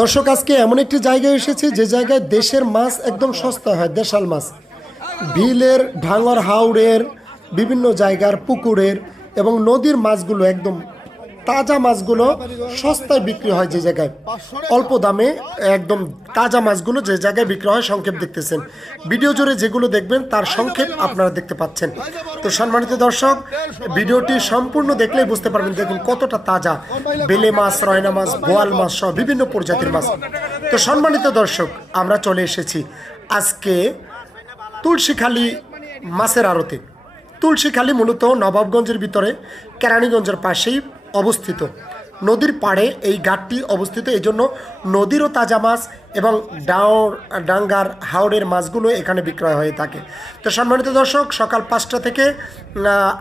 দর্শক আজকে এমন একটি জায়গায় এসেছি যে জায়গায় দেশের মাছ একদম সস্তা হয় দেশাল মাছ ভিলের ঢাঙর হাওড়ের বিভিন্ন জায়গার পুকুরের এবং নদীর মাছগুলো একদম তাজা মাছগুলো সস্তায় বিক্রি হয় যে জায়গায় অল্প দামে একদম তাজা মাছগুলো যে জায়গায় বিক্রি হয় সংক্ষেপ দেখতেছেন ভিডিও জুড়ে যেগুলো দেখবেন তার সংক্ষেপ আপনারা দেখতে পাচ্ছেন তো সম্মানিত দর্শক ভিডিওটি সম্পূর্ণ দেখলেই বুঝতে পারবেন দেখুন কতটা তাজা বেলে মাছ রয়না মাছ বোয়াল মাছ সহ বিভিন্ন প্রজাতির মাছ তো সম্মানিত দর্শক আমরা চলে এসেছি আজকে তুলসীখালি মাছের আরতে তুলসীখালি মূলত নবাবগঞ্জের ভিতরে কেরানীগঞ্জের পাশেই অবস্থিত নদীর পাড়ে এই ঘাটটি অবস্থিত এই জন্য নদীরও তাজা মাছ এবং ডাওর ডাঙ্গার হাওড়ের মাছগুলো এখানে বিক্রয় হয়ে থাকে তো সম্মানিত দর্শক সকাল পাঁচটা থেকে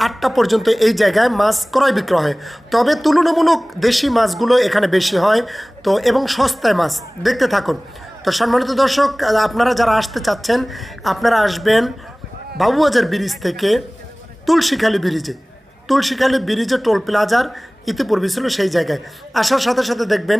আটটা পর্যন্ত এই জায়গায় মাছ ক্রয় বিক্রয় হয় তবে তুলনামূলক দেশি মাছগুলো এখানে বেশি হয় তো এবং সস্তায় মাছ দেখতে থাকুন তো সম্মানিত দর্শক আপনারা যারা আসতে চাচ্ছেন আপনারা আসবেন বাবুবাজার ব্রিজ থেকে তুলসীখালী ব্রিজে তুলসীখালী ব্রিজে টোল প্লাজার ইতিপূর্বে ছিল সেই জায়গায় আসার সাথে সাথে দেখবেন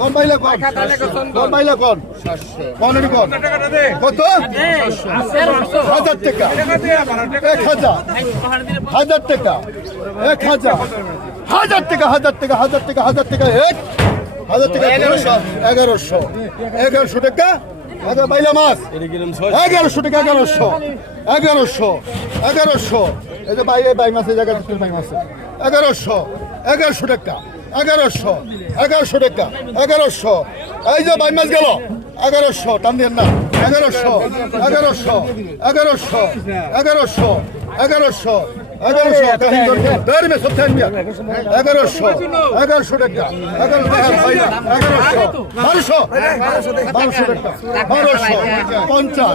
কোন মহিলা কোন কোন মহিলা কোন কত হাজার টাকা এক হাজার হাজার টাকা এক হাজার হাজার টাকা হাজার টাকা হাজার টাকা হাজার টাকা এক হাজার টাকা এগারোশো এগারোশো এগারোশো টাকা এগারোশো এগারোশো টাকা এগারোশো এগারোশো টাকা এগারোশো এই যে বাইমাস গেল এগারোশো টান দিয়ে না এগারোশো এগারোশো এগারোশো এগারোশো এগারোশো এগারোশো তার এগারোশো এগারোশো এগারোশো বারোশো পঞ্চাশ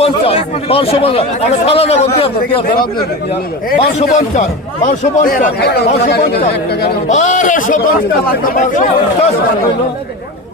পঞ্চাশ বারোশো পঞ্চাশ খালা না বারোশো পঞ্চাশ বারোশো পঞ্চাশ বারোশো পঞ্চাশ বারোশো পঞ্চাশ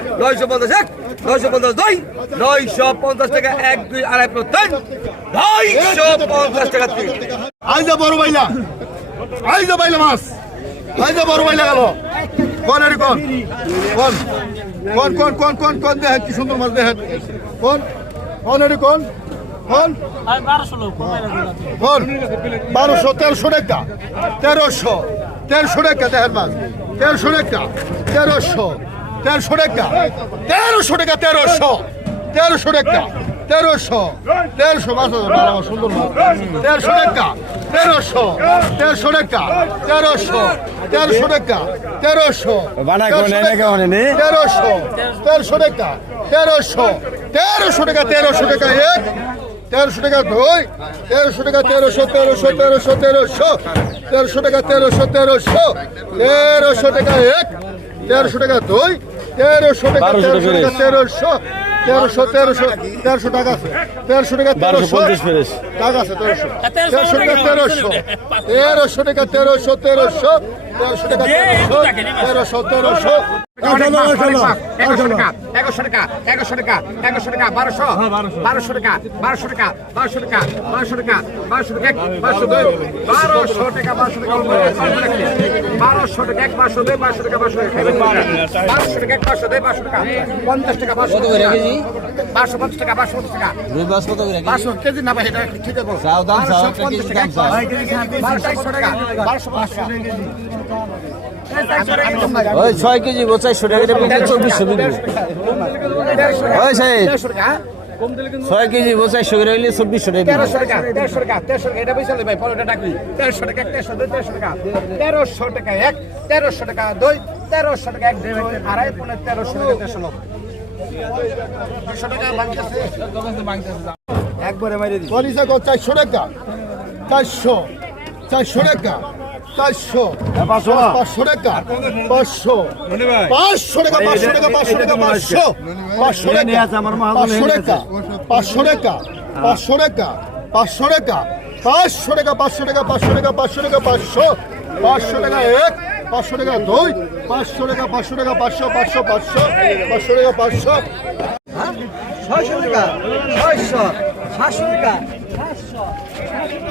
নয়শো পঞ্চাশ এক নয়শো পঞ্চাশ দুই নয়শো পঞ্চাশ টাকা এক দুই আড়াই তিন নয়শো পঞ্চাশ টাকা তিন আজ বড় বাইলা আজ বাইলা মাস আজ বড় বাইলা গেল বারোশো তেরোশো তেরোশো তেরোশো দেখেন মাছ তেরোশো তেরোশো তেরোশো টাকা তেরোশো টাকা তেরোশো তেরোশো টাকা তেরোশো তেরোশো সুন্দর তেরোশো টাকা তেরোশো তেরোশো টাকা তেরোশো তেরোশো টাকা তেরোশো তেরোশো তেরোশো টাকা তেরোশো তেরোশো টাকা তেরোশো টাকা এক তেরোশো টাকা দুই তেরোশো টাকা তেরোশো তেরোশো তেরোশো তেরোশো তেরোশো টাকা তেরোশো তেরোশো তেরোশো টাকা এক তেরোশো টাকা দুই Τέρωσο με κατέρωσο, τέρωσο, τέρωσο, τέρωσο, τέρωσο, τα γάθε. Τέρωσο με বারোশো পঞ্চাশ টাকা বারোশো পঞ্চাশ টাকা কেজি না ভাই ঠিক আছে ওই ছয় কেজি বোচাই সেটা কেটে টাকা চব্বিশশো বিক্রি ওই সাইড ছয় কেজি বোচাই সুগের হইলে চব্বিশশো টাকা তেরোশো টাকা তেরোশো টাকা তেরোশো টাকা এটা পয়সা ভাই পরোটা তেরোশো টাকা তেরোশো তেরোশো টাকা তেরোশো টাকা এক তেরোশো টাকা দুই তেরোশো টাকা এক আড়াই পনের তেরোশো টাকা তেরোশো টাকা একবারে মারি পলিসা চারশো টাকা চারশো চারশো টাকা ছয়শ টাকা ছয়শ ছয়শ টাকা টাকা টাকা টাকা টাকা টাকা টাকা টাকা টাকা টাকা টাকা ছয়শ ছয়শ টাকা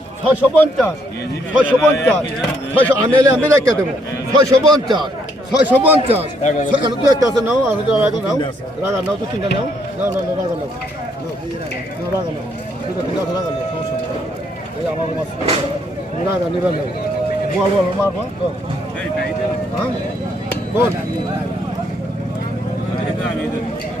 ছয়শো পঞ্চাশ ছয়শো পঞ্চাশ ছয়শো আমি এলে আমি রেখে দেবো ছয়শো পঞ্চাশ ছয়শো পঞ্চাশ তুই একটা আছে নাও আর হচ্ছে রাগা নাও রাগা নাও তুই চিন্তা নাও না না না রাগা নাও না রাগা নাও তুই তো চিন্তা আছে রাগা নাও সমস্যা আমার মাছ রাগা নিবেন নাও বল বল মার হ্যাঁ বল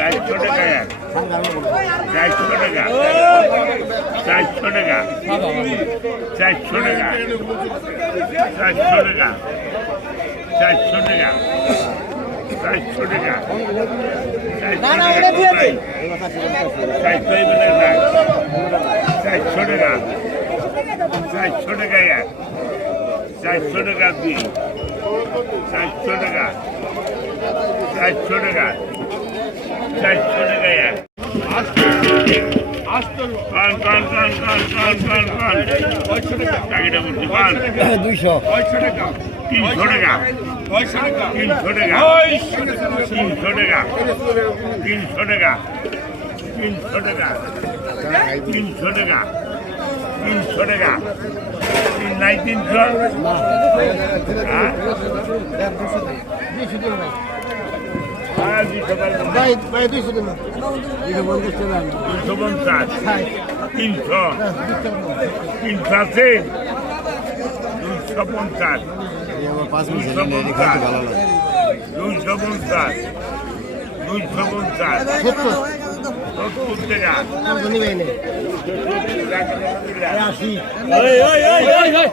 টাকা টাকা টাকা টাকা টাকা ছোট গা ছোট টাকা তিনশো টাকা তিনশো টাকা তিনশো টাকা তিন নাই তিনশো না Vai, vai, do isso aqui. Não, não, não, não. Eu sou vontade. Sai. Pinto. Pinto assim. Eu sou vontade. Eu sou vontade. Eu sou vontade. Eu sou vontade. Estou tudo pegado. Estamos ali, velho. É assim. Oi, oi, oi, oi, oi.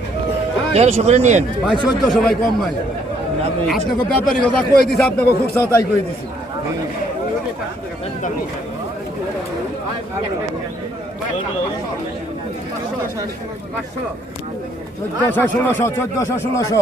দেড়শো করে নিয়েন ভাই চোদ্দশো ভাই কম ভাই আপনাকে ব্যাপারি কথা কয়ে দিছি আপনাকে খুবসাও তাই কয়ে দিছি চোদ্দশো ষোলোশো চোদ্দশো ষোলোশো